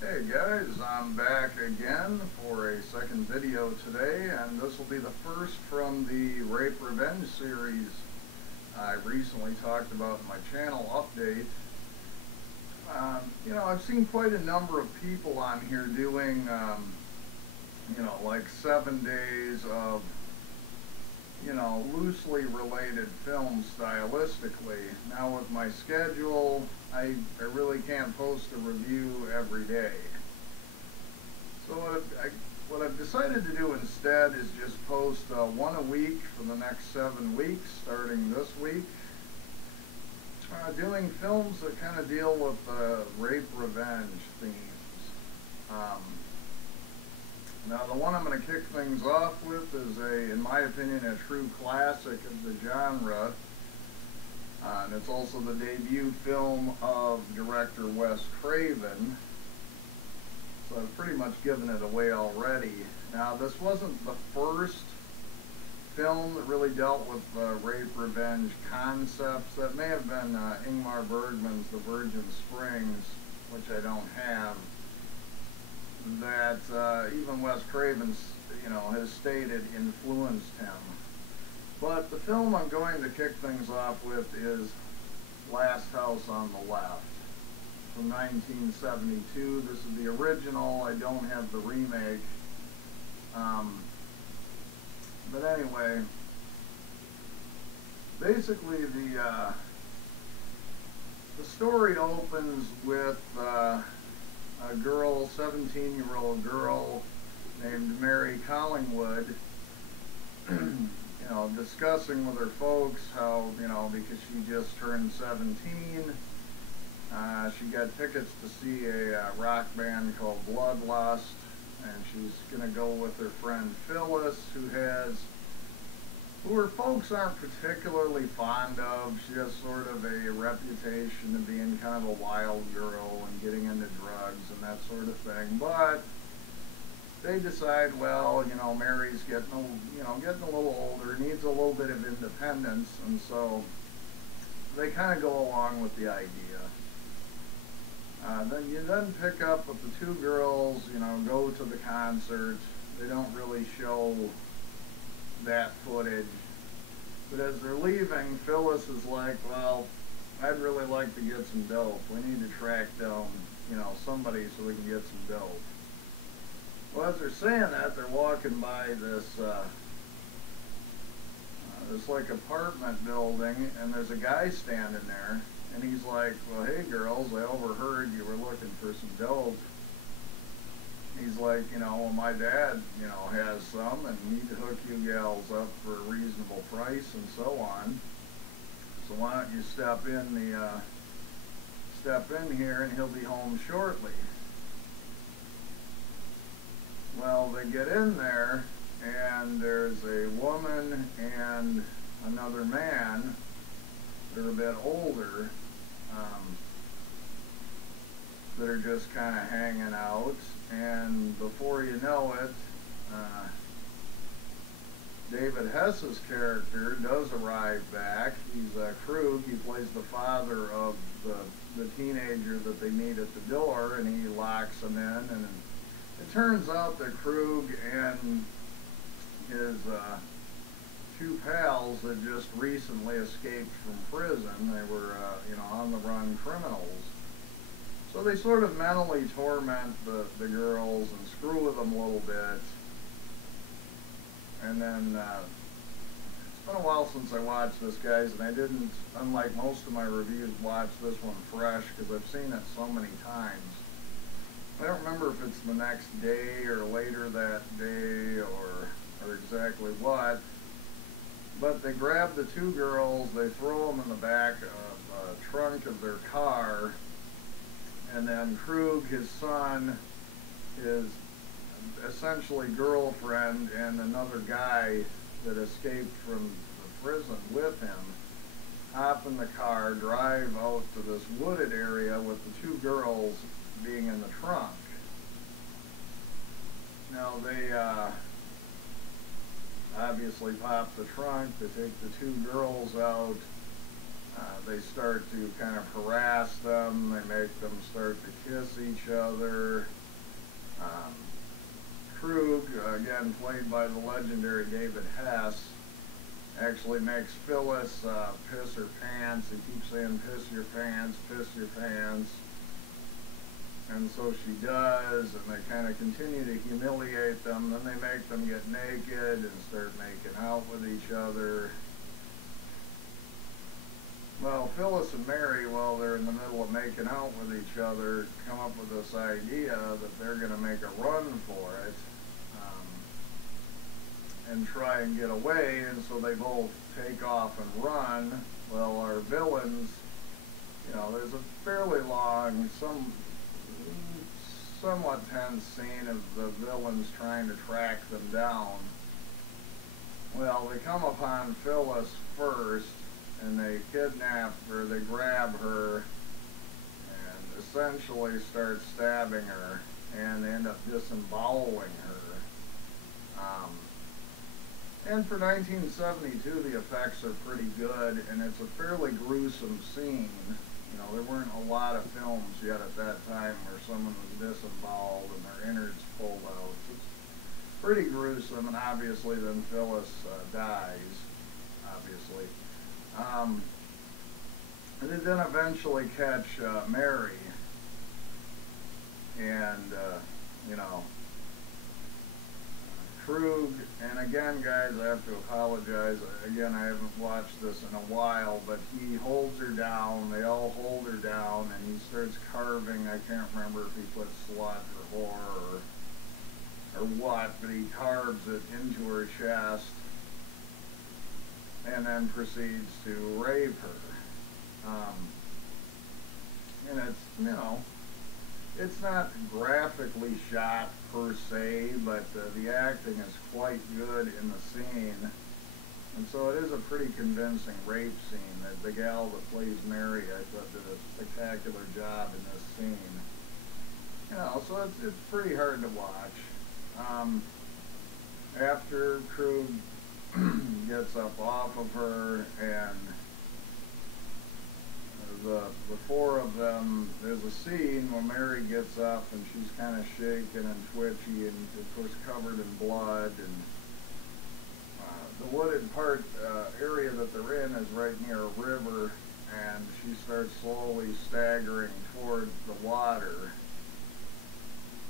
Hey guys, I'm back again for a second video today, and this will be the first from the Rape Revenge series I recently talked about in my channel update. I've seen quite a number of people on here doing, like 7 days of, loosely related films stylistically. Now with my schedule, I really can't post a review every day. So what I've decided to do instead is just post one a week for the next 7 weeks, starting this week. Doing films that kind of deal with rape revenge themes. Now the one I'm going to kick things off with is in my opinion, a true classic of the genre. And it's also the debut film of director Wes Craven. So I've pretty much given it away already. Now this wasn't the first film that really dealt with rape revenge concepts. That may have been Ingmar Bergman's The Virgin Springs, which I don't have. That even Wes Craven, has stated influenced him. But the film I'm going to kick things off with is Last House on the Left from 1972. This is the original. I don't have the remake. But anyway, basically the story opens with a girl, 17-year-old girl named Mary Collingwood, discussing with her folks how, because she just turned 17, she got tickets to see a rock band called Bloodlust, and she's going to go with her friend Phyllis, who her folks aren't particularly fond of. She has sort of a reputation of being kind of a wild girl and getting into drugs and that sort of thing. But they decide, well, Mary's getting a little older, needs a little bit of independence, and so they kind of go along with the idea. Then you pick up with the two girls, go to the concert. They don't really show that footage. But as they're leaving, Phyllis is like, well, I'd really like to get some dope. We need to track down, somebody so we can get some dope. Well, as they're saying that, they're walking by this like apartment building, and there's a guy standing there, and he's like, well, hey girls, I overheard you were looking for some dope. He's like, well, my dad, has some, and need to hook you gals up for a reasonable price and so on. So why don't you step in here, and he'll be home shortly. Well, they get in there, and there's a woman and another man. They're a bit older, that are just kind of hanging out, and before you know it, David Hess's character does arrive back. He's Krug. He plays the father of the teenager that they meet at the door, and he locks him in, and it turns out that Krug and his two pals had just recently escaped from prison. They were, on-the-run criminals. So they sort of mentally torment the girls and screw with them a little bit. And then, it's been a while since I watched this, guys, and I didn't, unlike most of my reviews, watch this one fresh, because I've seen it so many times. I don't remember if it's the next day or later that day or exactly what, but they grab the two girls, they throw them in the back of a trunk of their car, and then Krug, his son, his essentially girlfriend, and another guy that escaped from the prison with him, hop in the car, drive out to this wooded area with the two girls being in the trunk. Now they obviously pop the trunk, they take the two girls out, They start to kind of harass them. They make them start to kiss each other. Um, Krug, again played by the legendary David Hess, actually makes Phyllis piss her pants. He keeps saying, piss your pants, piss your pants. And so she does, and they kind of continue to humiliate them. Then they make them get naked and start making out with each other. Well, Phyllis and Mary, while they're in the middle of making out with each other, come up with this idea that they're going to make a run for it and try and get away, and so they both take off and run. Well, our villains, you know, there's a fairly long, somewhat tense scene of the villains trying to track them down. Well, they come upon Phyllis first, and they kidnap her, they grab her, and essentially start stabbing her, and they end up disemboweling her. And for 1972, the effects are pretty good, and it's a fairly gruesome scene. You know, there weren't a lot of films yet at that time where someone was disemboweled and their innards pulled out. It's pretty gruesome, and obviously then Phyllis dies, obviously. And they then eventually catch Mary, and, you know, Krug, and again, guys, I have to apologize. Again, I haven't watched this in a while, but he holds her down. They all hold her down, and he starts carving. I can't remember if he puts slut or whore or what, but he carves it into her chest and then proceeds to rape her. And it's, you know, it's not graphically shot per se, but the acting is quite good in the scene. And so it is a pretty convincing rape scene. That the gal that plays Mary, I thought, did a spectacular job in this scene. You know, so it's pretty hard to watch. After Krug gets up off of her, and the four of them, there's a scene where Mary gets up and she's kind of shaken and twitchy and of course covered in blood, and the wooded area that they're in is right near a river, and she starts slowly staggering towards the water.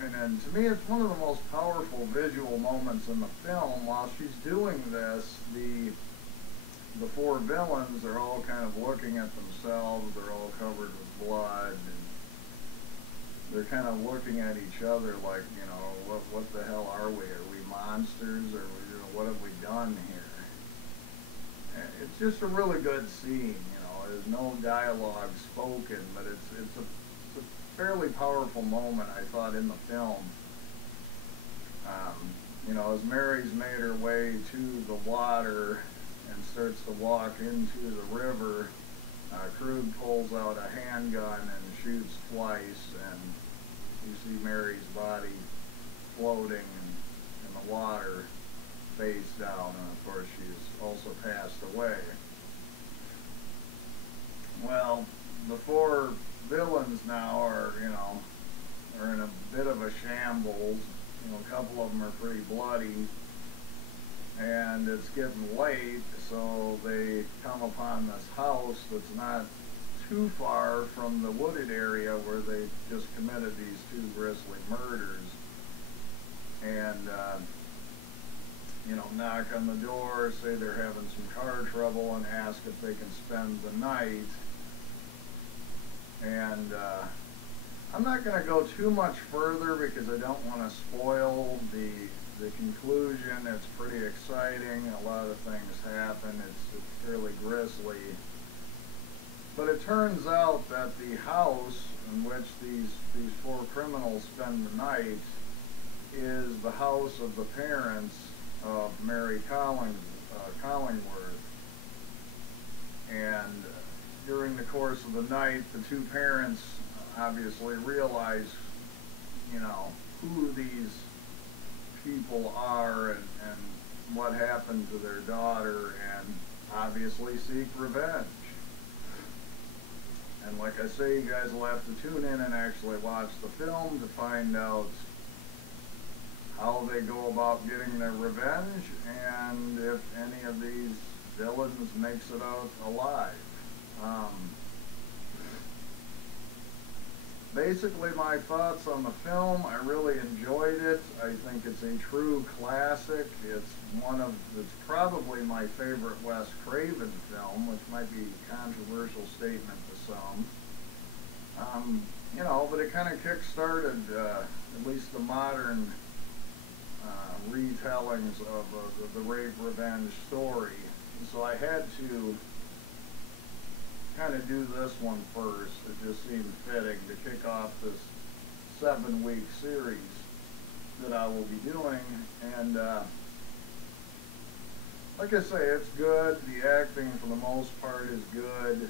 And then, to me, it's one of the most powerful visual moments in the film. While she's doing this, the four villains are all kind of looking at themselves. They're all covered with blood, and they're kind of looking at each other like, you know, what the hell are we? Are we monsters? Or, you know, what have we done here? And it's just a really good scene. You know, there's no dialogue spoken, but it's a fairly powerful moment, I thought, in the film. You know, as Mary's made her way to the water and starts to walk into the river, Krug pulls out a handgun and shoots twice, and you see Mary's body floating in the water, face down, and of course she's also passed away. Well, the four villains now are, you know, are in a bit of a shambles. You know, a couple of them are pretty bloody, and it's getting late, so they come upon this house that's not too far from the wooded area where they just committed these two grisly murders, and you know, knock on the door, say they're having some car trouble, and ask if they can spend the night. And I'm not going to go too much further because I don't want to spoil the conclusion. It's pretty exciting. A lot of things happen. It's fairly grisly. But it turns out that the house in which these four criminals spend the night is the house of the parents of Mary Collingworth. And during the course of the night, the two parents obviously realize, you know, who these people are and what happened to their daughter, and obviously seek revenge. And like I say, you guys will have to tune in and actually watch the film to find out how they go about getting their revenge and if any of these villains makes it out alive. Basically, my thoughts on the film: I really enjoyed it. I think it's a true classic. It's probably my favorite Wes Craven film, which might be a controversial statement to some. But it kind of kick-started at least the modern retellings of the rape revenge story. And so I had to kind of do this one first. It just seemed fitting to kick off this 7-week series that I will be doing. And like I say, it's good. The acting for the most part is good.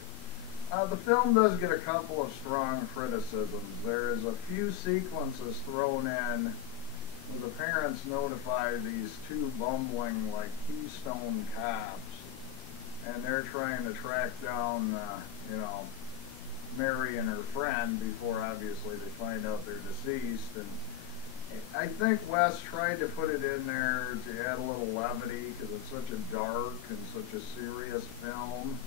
The film does get a couple of strong criticisms. There is a few sequences thrown in where the parents notify these two bumbling, like, Keystone cops, and they're trying to track down, Mary and her friend before, obviously, they find out they're deceased. And I think Wes tried to put it in there to add a little levity because it's such a dark and such a serious film.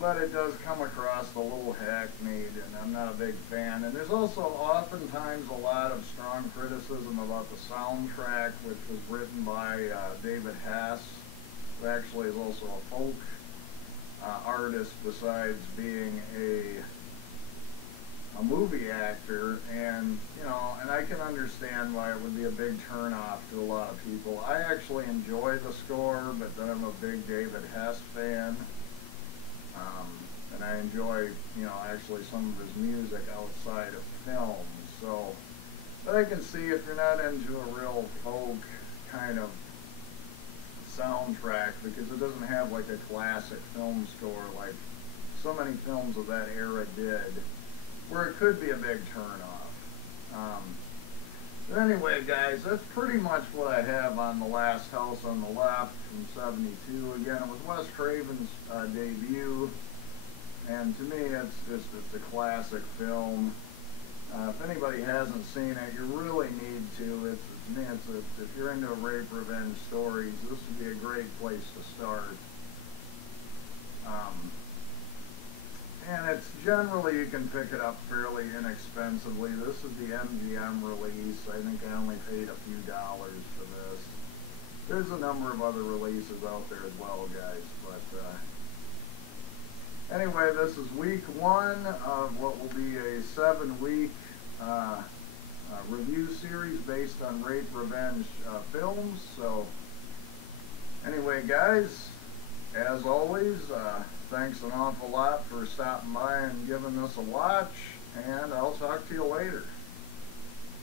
But it does come across a little hackneyed, and I'm not a big fan. And there's also oftentimes a lot of strong criticism about the soundtrack, which was written by David Hess, who actually is also a folk artist besides being a movie actor. And and I can understand why it would be a big turnoff to a lot of people. I actually enjoy the score, but then I'm a big David Hess fan. And I enjoy, actually some of his music outside of film. So, but I can see if you're not into a real folk kind of soundtrack, because it doesn't have like a classic film score like so many films of that era did, where it could be a big turnoff. But anyway, guys, that's pretty much what I have on The Last House on the Left from '72. Again, it was Wes Craven's debut, and to me, it's a classic film. If anybody hasn't seen it, you really need to. If you're into rape revenge stories, this would be a great place to start. And it's generally, you can pick it up fairly inexpensively. This is the MGM release. I think I only paid a few dollars for this. There's a number of other releases out there as well, guys. But anyway, this is week 1 of what will be a 7-week review series based on rape revenge films. So anyway, guys, as always, thanks an awful lot for stopping by and giving this a watch, and I'll talk to you later.